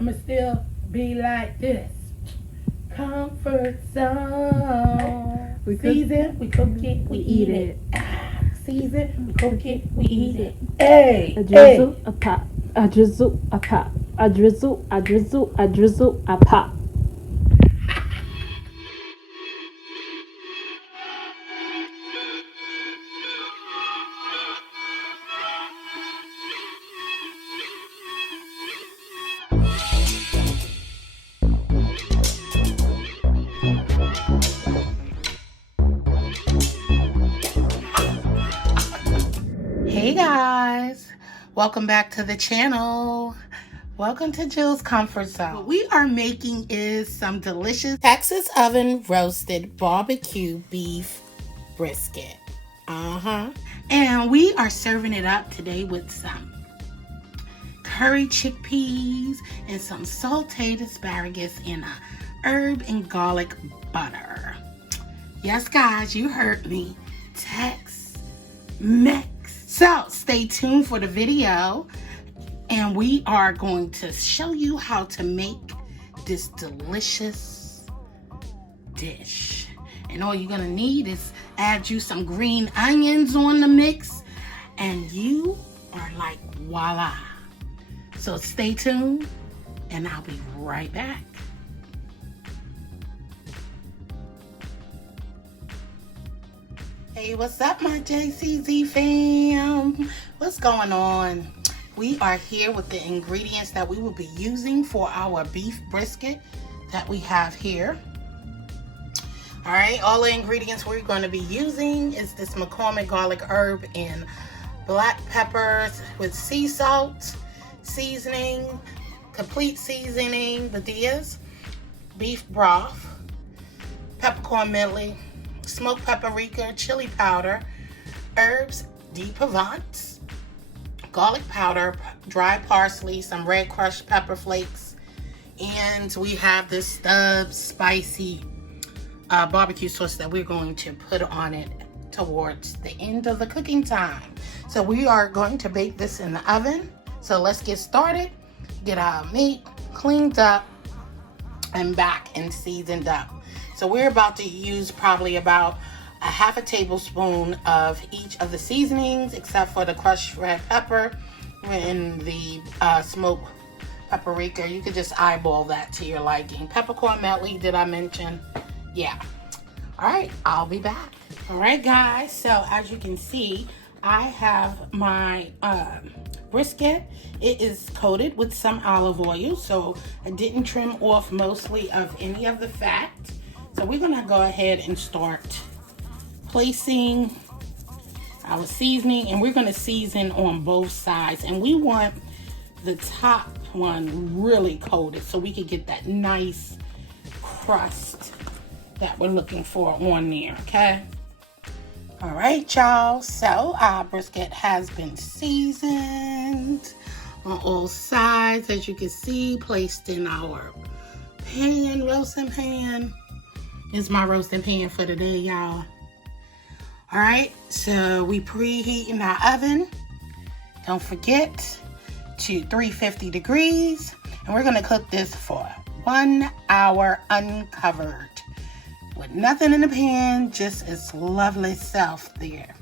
I'ma still be like this. Comfort zone. We cook Season, we cook it, we eat it. Season, we cook it, we eat it. A Hey, drizzle, hey. a pop. A drizzle, a pop. A drizzle, a drizzle, a drizzle, a pop. Hey guys, welcome back to the channel. Welcome to Jill's Comfort Zone. What we are making is some delicious Texas oven roasted barbecue beef brisket. And we are serving it up today with some curry chickpeas and some sauteed asparagus in a herb and garlic butter. Yes, guys, you heard me. Tex-Mex. So stay tuned for the video, and we are going to show you how to make this delicious dish. And all you're gonna need is add you some green onions on the mix, and you are like, voila. So stay tuned, and I'll be right back. Hey, what's up, my JCZ fam? What's going on? We are here with the ingredients that we will be using for our beef brisket that we have here. All right, all the ingredients we're going to be using is this McCormick garlic herb and black peppers with sea salt, seasoning, complete seasoning, Badia's, beef broth, peppercorn medley, smoked paprika, chili powder, herbs de Provence, garlic powder, dry parsley, some red crushed pepper flakes, and we have this Stubbs spicy barbecue sauce that we're going to put on it towards the end of the cooking time. So we are going to bake this in the oven. So let's get started, get our meat cleaned up and back and seasoned up. So we're about to use probably about a half a tablespoon of each of the seasonings, except for the crushed red pepper and the smoked paprika. You could just eyeball that to your liking. Peppercorn medley, did I mention? Yeah. All right, I'll be back. All right, guys. So as you can see, I have my brisket. It is coated with some olive oil, so I didn't trim off mostly of any of the fat. So we're gonna go ahead and start placing our seasoning, and we're gonna season on both sides, and we want the top one really coated so we can get that nice crust that we're looking for on there, okay? All right, y'all, so our brisket has been seasoned on all sides, as you can see, placed in our pan, roasting pan. This is my roasting pan for today, y'all. All right, so we preheating our oven. Don't forget to 350 degrees, and we're gonna cook this for 1 hour uncovered with nothing in the pan, just its lovely self there.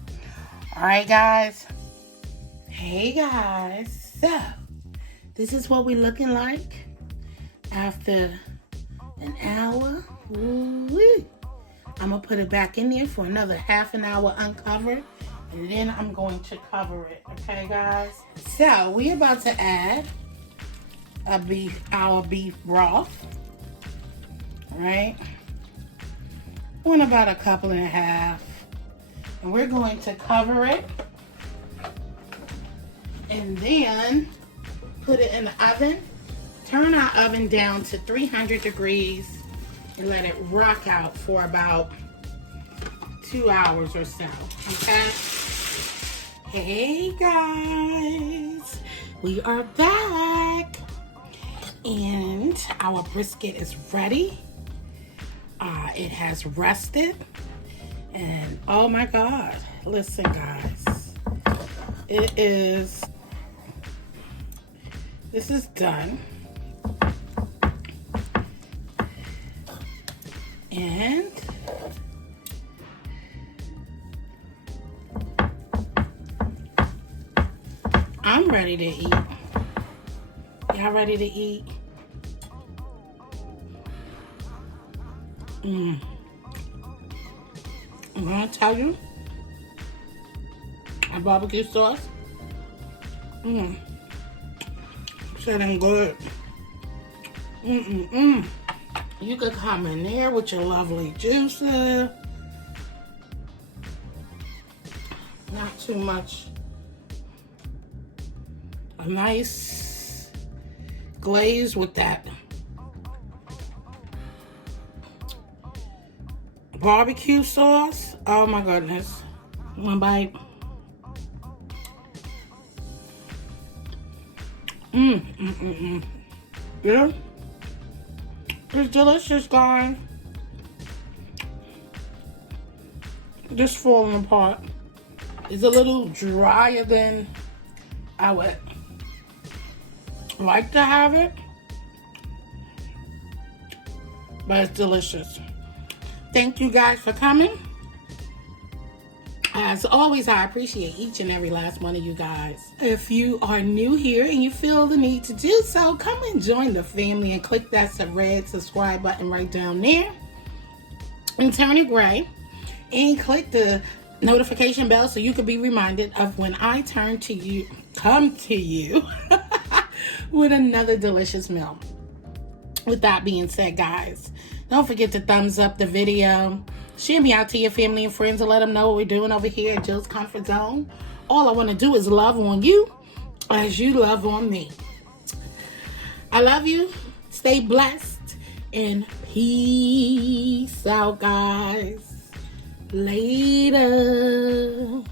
All right, guys. Hey, guys. So this is what we're looking like after an hour. Ooh-wee. I'm gonna put it back in there for another half an hour uncovered, and then I'm going to cover it. Okay, guys? So we're about to add our beef broth. All right, on about a couple and a half, and we're going to cover it, and then put it in the oven. Turn our oven down to 300 degrees. And let it rock out for about 2 hours or so, okay? Hey guys, we are back, and our brisket is ready. It has rested, and oh my God, listen guys, this is done. I'm ready to eat. Y'all ready to eat? I'm gonna tell you, a barbecue sauce. Sitting good. You could come in there with your lovely juices. Not too much. A nice glaze with that barbecue sauce. Oh my goodness. One bite. Yeah. It's delicious, guys. Just falling apart. It's a little drier than I would like to have it, but it's delicious. Thank you guys for coming. As always, I appreciate each and every last one of you guys. If you are new here and you feel the need to do so, come and join the family and click that red subscribe button right down there and turn it gray and click the notification bell so you can be reminded of when I come to you with another delicious meal. With that being said, guys, don't forget to thumbs up the video. Share me out to your family and friends and let them know what we're doing over here at Jill's Comfort Zone. All I want to do is love on you as you love on me. I love you. Stay blessed and peace out, guys. Later.